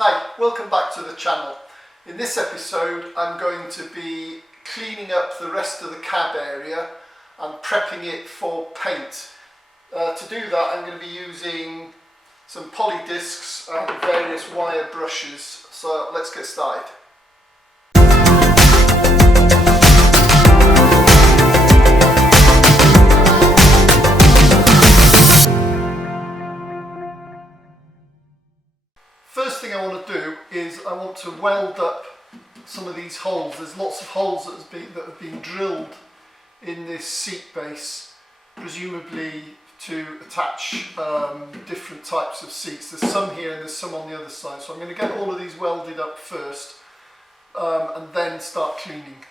Hi, welcome back to the channel. In this episode I'm going to be cleaning up the rest of the cab area and prepping it for paint. To do that I'm going to be using some poly discs and various wire brushes, so let's get started. First thing I want to do is I want to weld up some of these holes. There's lots of holes that have been drilled in this seat base, presumably to attach different types of seats. There's some here and there's some on the other side. So I'm going to get all of these welded up first and then start cleaning.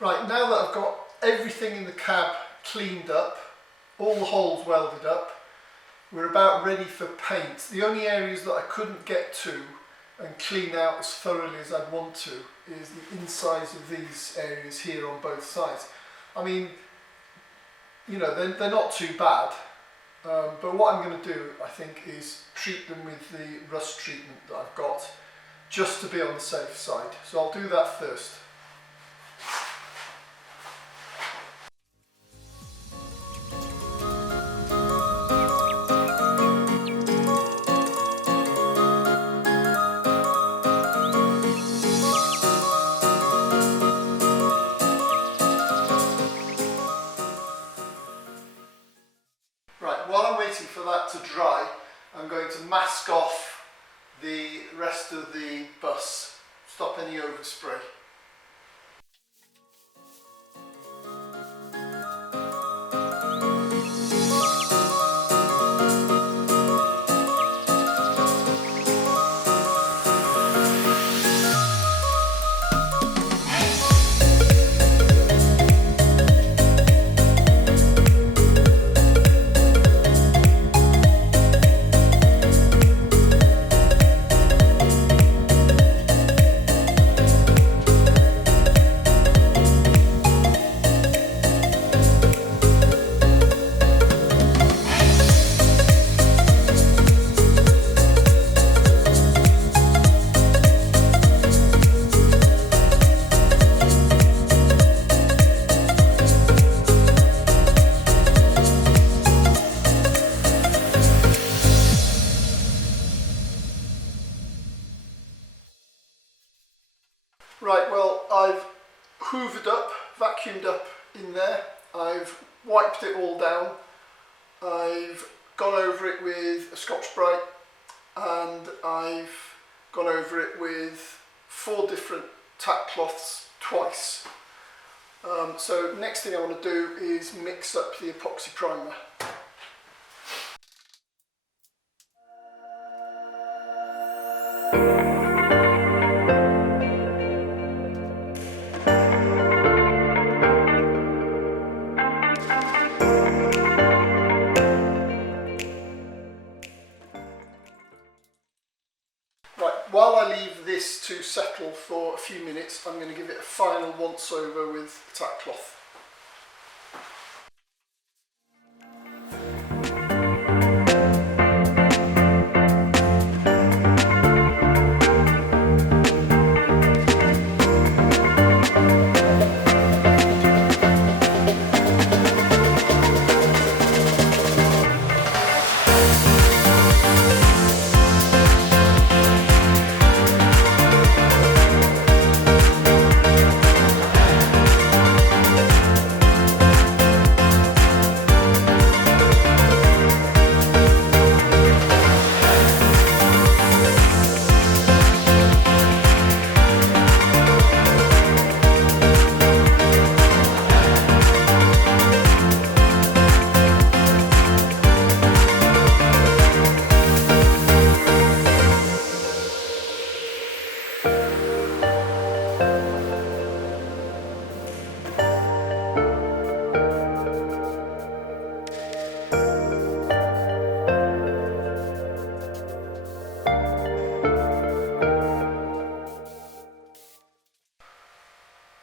Right, now that I've got everything in the cab cleaned up, all the holes welded up, we're about ready for paint. The only areas that I couldn't get to and clean out as thoroughly as I'd want to is the insides of these areas here on both sides. I mean, you know, they're not too bad, but what I'm going to do, I think, is treat them with the rust treatment that I've got, just to be on the safe side. So I'll do that first. While I'm waiting for that to dry, I'm going to mask off the rest of the bus, stop any overspray. I've wiped it all down. I've gone over it with a Scotch-Brite, and I've gone over it with 4 different tack cloths twice. So next thing I want to do is mix up the epoxy primer. While I leave this to settle for a few minutes, I'm going to give it a final once over with tack cloth.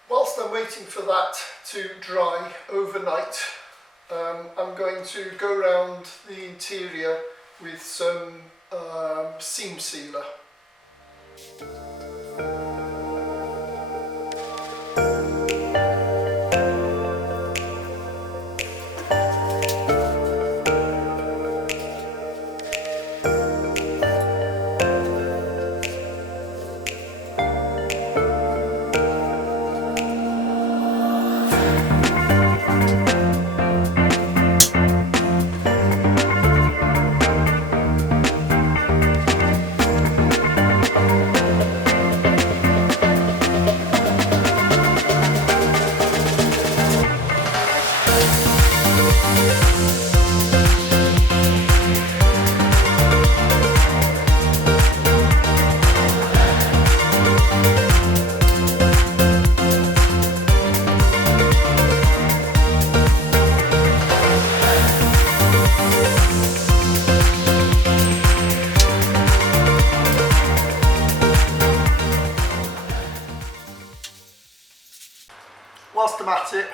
Whilst I'm waiting for that to dry overnight, I'm going to go around the interior with some seam sealer. Whilst I'm at it,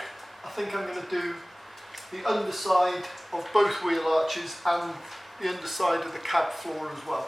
I think I'm going to do the underside of both wheel arches and the underside of the cab floor as well.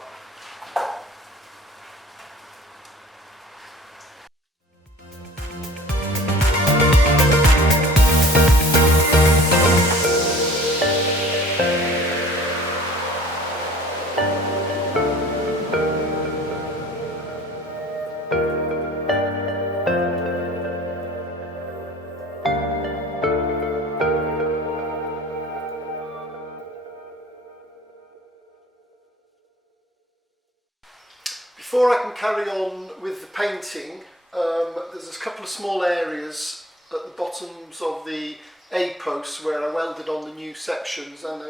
Before I can carry on with the painting, there's a couple of small areas at the bottoms of the A-posts where I welded on the new sections, and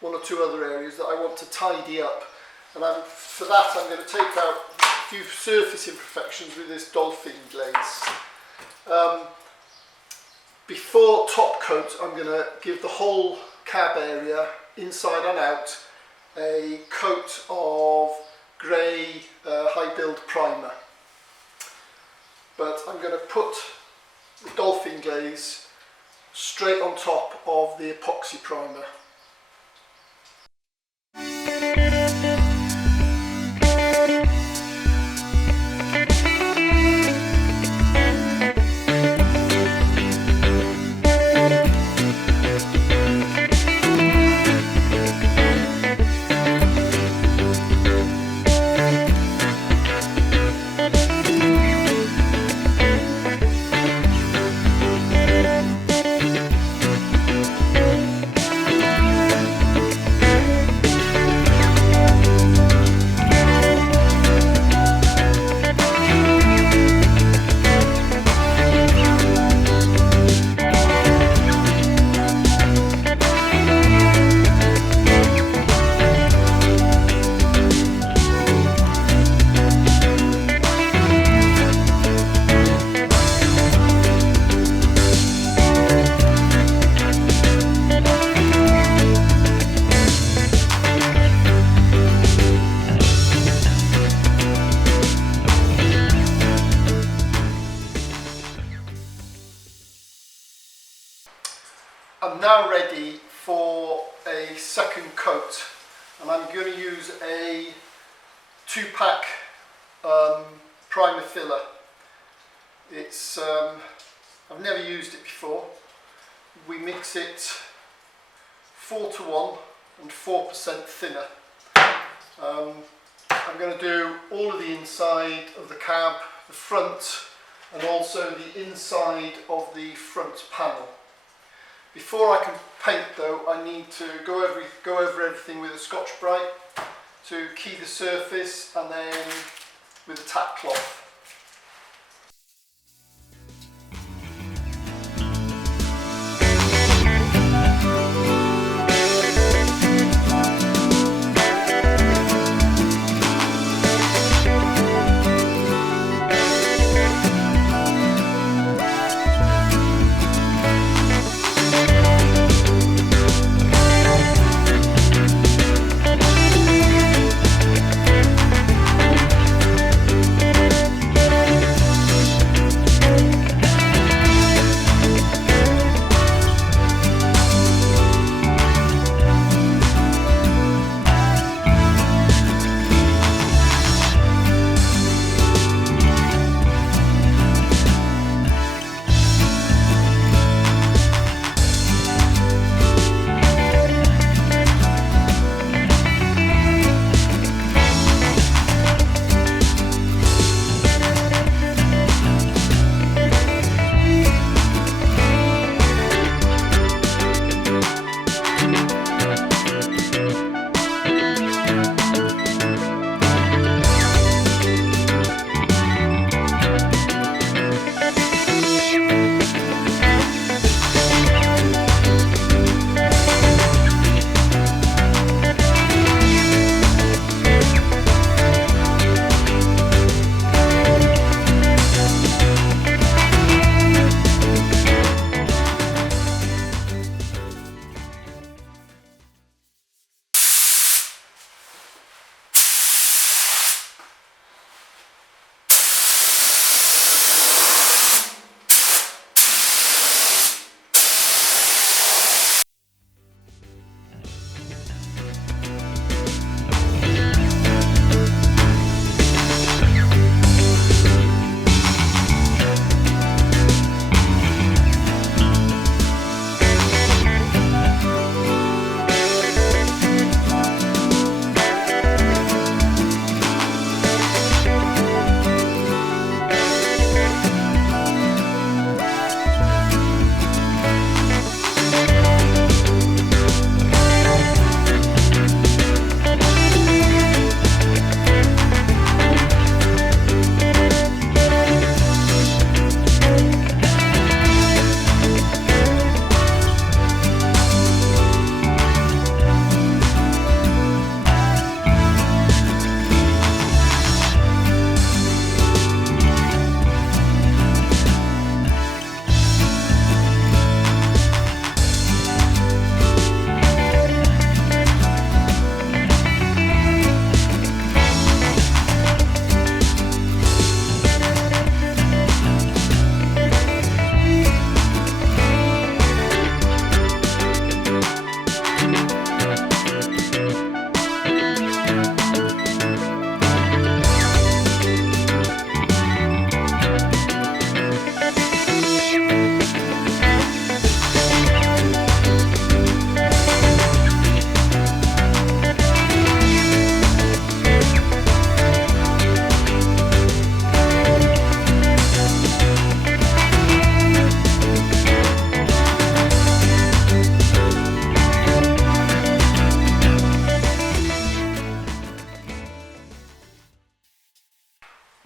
one or two other areas that I want to tidy up. And for that I'm going to take out a few surface imperfections with this dolphin glaze. Before top coat, I'm going to give the whole cab area, inside and out, a coat of grey high build primer. But I'm going to put the dolphin glaze straight on top of the epoxy primer. I'm now ready for a second coat, and I'm going to use a 2-pack primer filler. It's I've never used it before. We mix it 4:1 and 4% thinner. I'm going to do all of the inside of the cab, the front, and also the inside of the front panel. Before I can paint though, I need to go over everything with a Scotch-Brite to key the surface, and then with a tack cloth.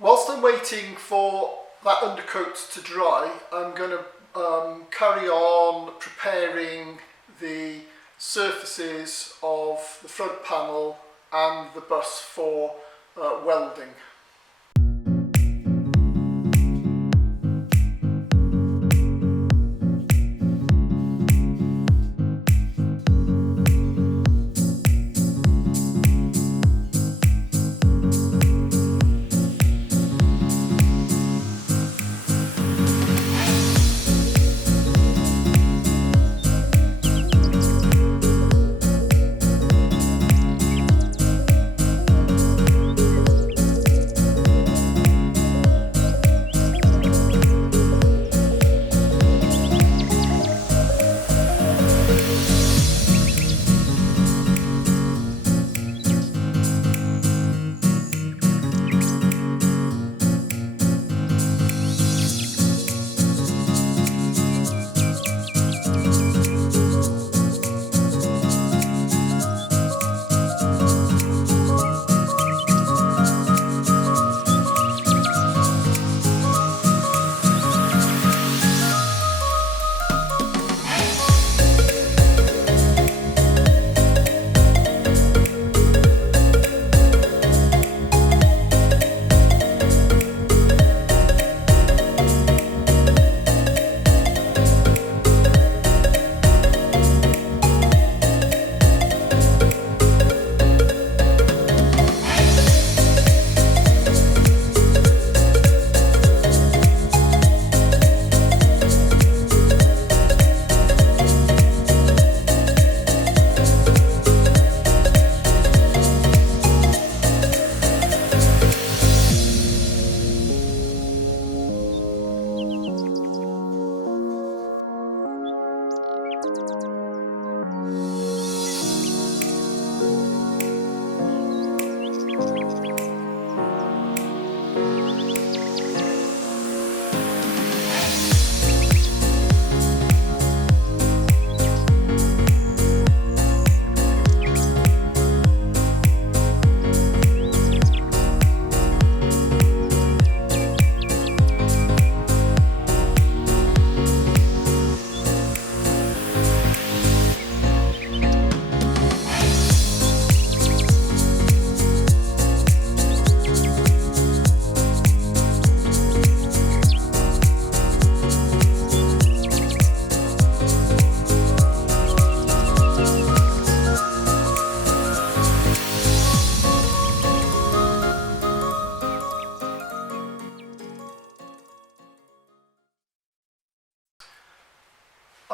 Whilst I'm waiting for that undercoat to dry, I'm going to carry on preparing the surfaces of the front panel and the bus for welding.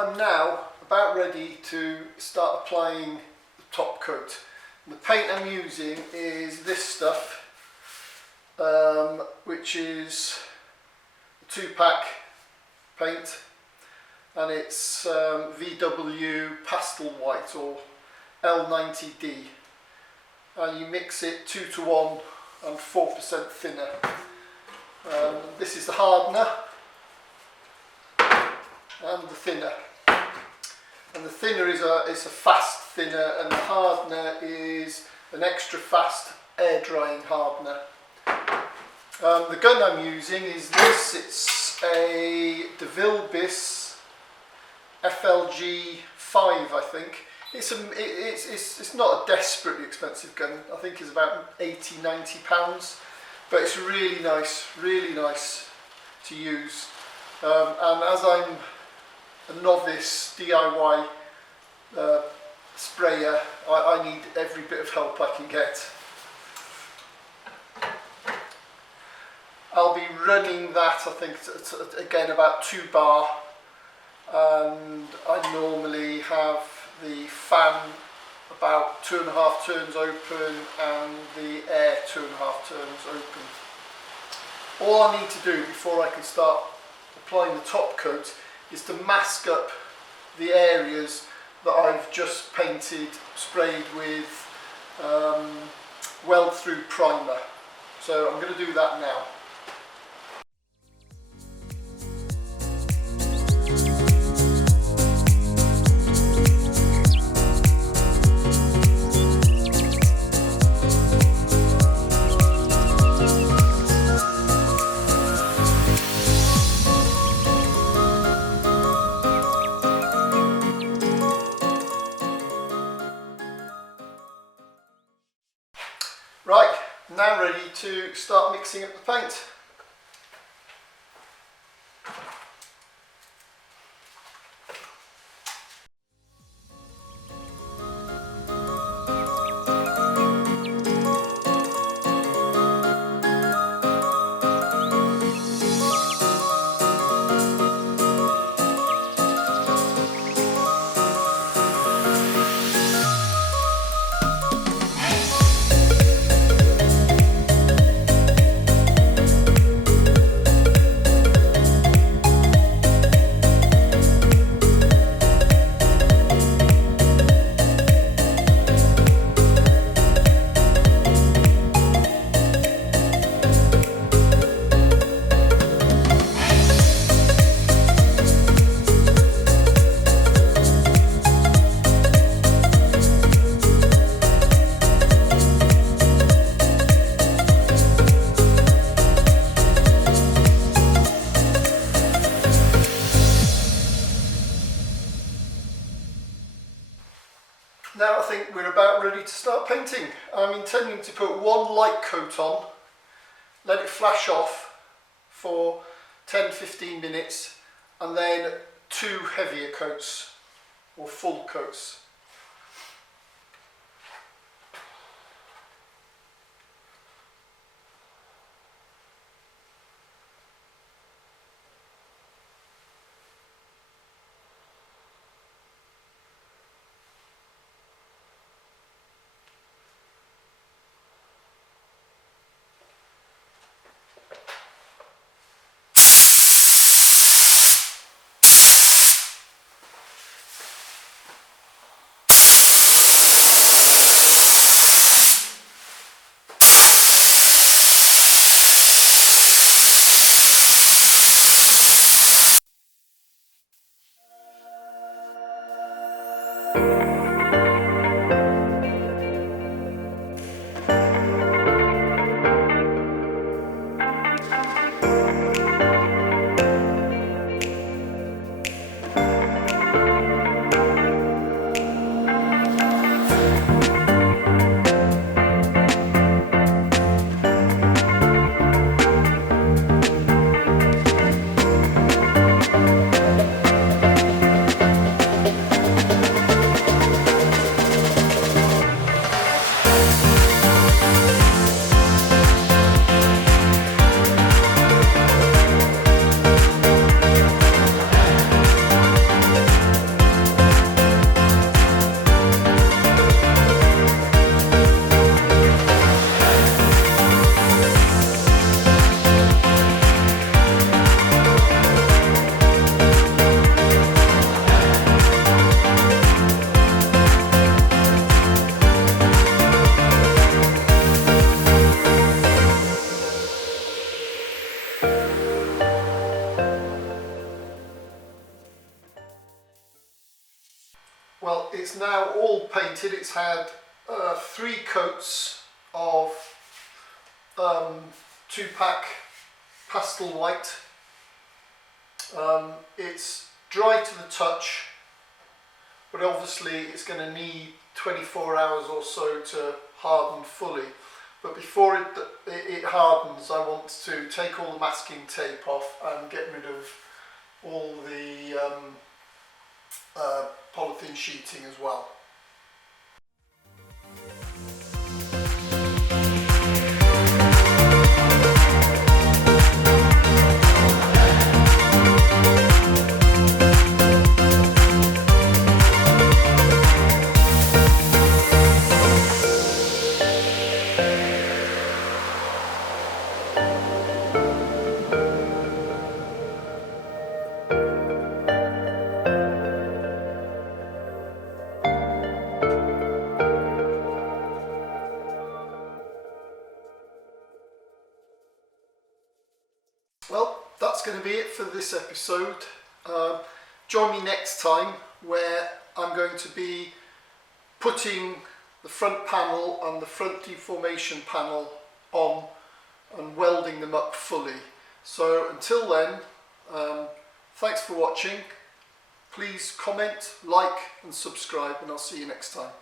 I'm now about ready to start applying the top coat. And the paint I'm using is this stuff, which is a 2-pack paint, and it's VW Pastel White, or L90D, and you mix it 2 to 1 and 4% thinner. This is the hardener and the thinner, and the thinner is a fast thinner, and the hardener is an extra fast air drying hardener. The gun I'm using is this. It's a DeVille Biss FLG 5, I think. It's not a desperately expensive gun. I think it's about £80–90, but it's really nice to use. And as I'm a novice DIY sprayer, I need every bit of help I can get. I'll be running that, I think, again about 2 bar, and I normally have the fan about 2.5 turns open and the air 2.5 turns open. All I need to do before I can start applying the top coat is to mask up the areas that I've just sprayed with weld through primer. So I'm going to do that now. Right, now ready to start mixing up the paint. Now I think we're about ready to start painting. I'm intending to put 1 light coat on, let it flash off for 10–15 minutes, and then 2 heavier coats, or full coats. well, it's now all painted. It's had 3 coats of 2-pack pastel white. It's dry to the touch, but obviously it's going to need 24 hours or so to harden fully. But before it hardens, I want to take all the masking tape off and get rid of all the polythene sheeting as well. Well, that's going to be it for this episode. Join me next time where I'm going to be putting the front panel and the front deformation panel on and welding them up fully. So until then, thanks for watching. Please comment, like and subscribe, and I'll see you next time.